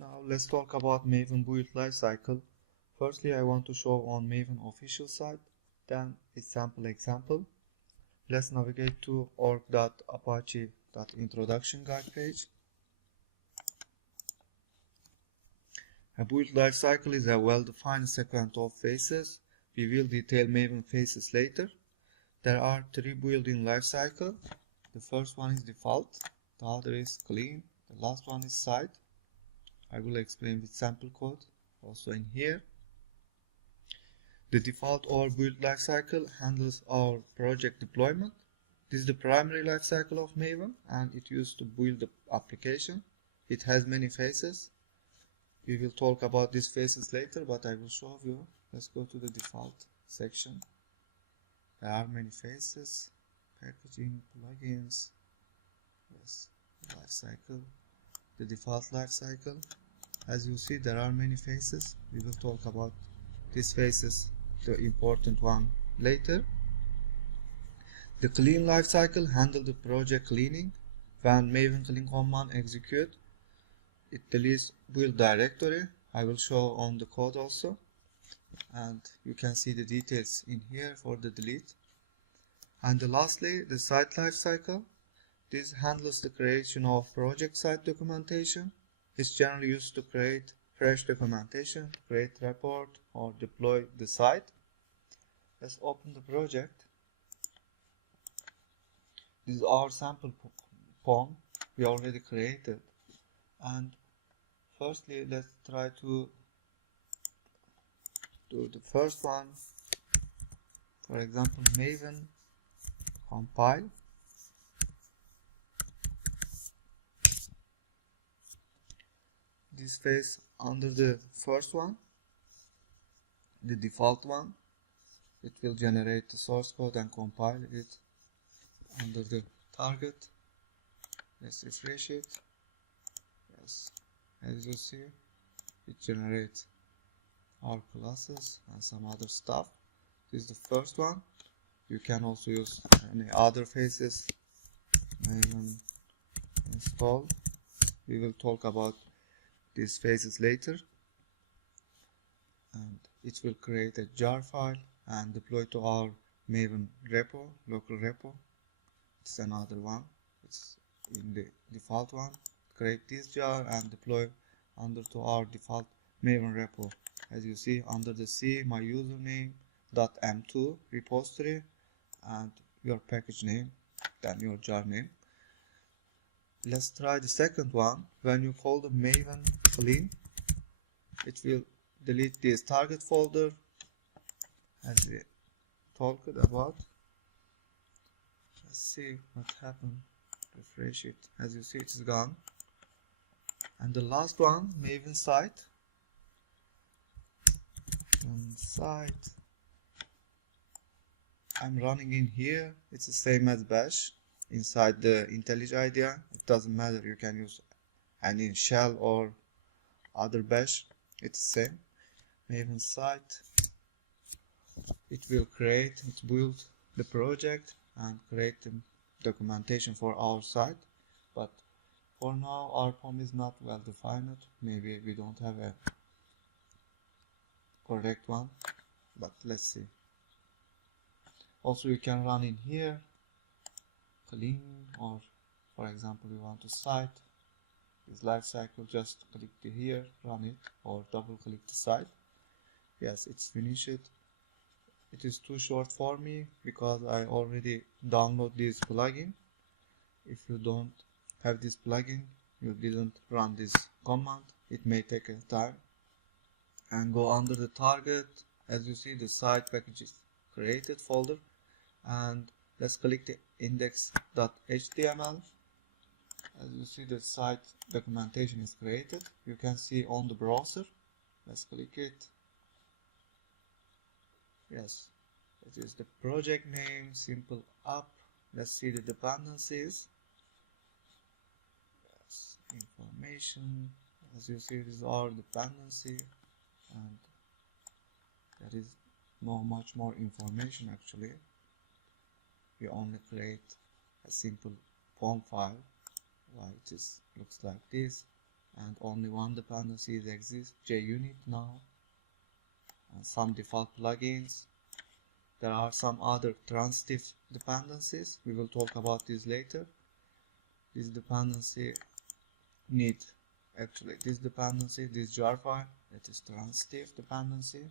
Now let's talk about Maven build lifecycle. Firstly, I want to show on Maven official site, then a sample example. Let's navigate to org.apache.introduction guide page. A build lifecycle is a well-defined sequence of phases. We will detail Maven phases later. There are 3 building lifecycle. The first one is default, the other is clean, the last one is site. I will explain with sample code also in here. The default or build lifecycle handles our project deployment. This is the primary lifecycle of Maven and it used to build the application. It has many phases. We will talk about these phases later, but I will show you. Let's go to the default section. There are many phases, packaging, plugins, yes, lifecycle, the default lifecycle. As you see, there are many phases. We will talk about these phases, the important one, later. The clean lifecycle handles the project cleaning. When Maven clean command execute, it deletes build directory. I will show on the code also, and you can see the details in here for the delete. And lastly, the site lifecycle. This handles the creation of project site documentation. It's generally used to create fresh documentation, create report, or deploy the site. Let's open the project. This is our sample POM we already created. And firstly, let's try to do the first one. For example, Maven compile. This phase under the first one, the default one, it will generate the source code and compile it under the target. Let's refresh it. Yes, as you see, it generates our classes and some other stuff. This is the first one. You can also use any other phases. Maven install. We will talk about these phases later. And it will create a jar file and deploy to our Maven repo, local repo. It's another one. It's in the default one. Create this jar and deploy under to our default Maven repo. As you see, under the C, my username .m2 repository and your package name, then your jar name. Let's try the second one. When you call the Maven clean, it will delete this target folder as we talked about. Let's see what happened. Refresh it. As you see, it's gone. And the last one, Maven site. And site. I'm running in here. It's the same as bash. Inside the IntelliJ IDEA, it doesn't matter. You can use any shell or other bash. It's the same. Maven site. It will create, it build the project and create the documentation for our site. But for now, our POM is not well defined. Maybe we don't have a correct one, but let's see. Also, you can run in here, clean, or for example, you want to site this lifecycle, just click here, run it, or double click the site. Yes, it's finished. It is too short for me because I already download this plugin. If you don't have this plugin, you didn't run this command, it may take a time. And go under the target. As you see, the site package is created folder, and let's click the index.html. As you see, the site documentation is created. You can see on the browser. Let's click it. Yes, it is the project name, simple app. Let's see the dependencies. Yes, information. As you see, this is our dependency, and there is not much more information actually. We only create a simple POM file. Why it looks like this. and only one dependency exists, JUnit now, and some default plugins. There are some other transitive dependencies. We will talk about these later. This dependency this jar file, that is transitive dependency,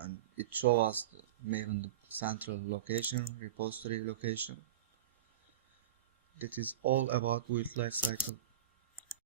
and it shows us the Maven central location, repository location. That is all about build lifecycle.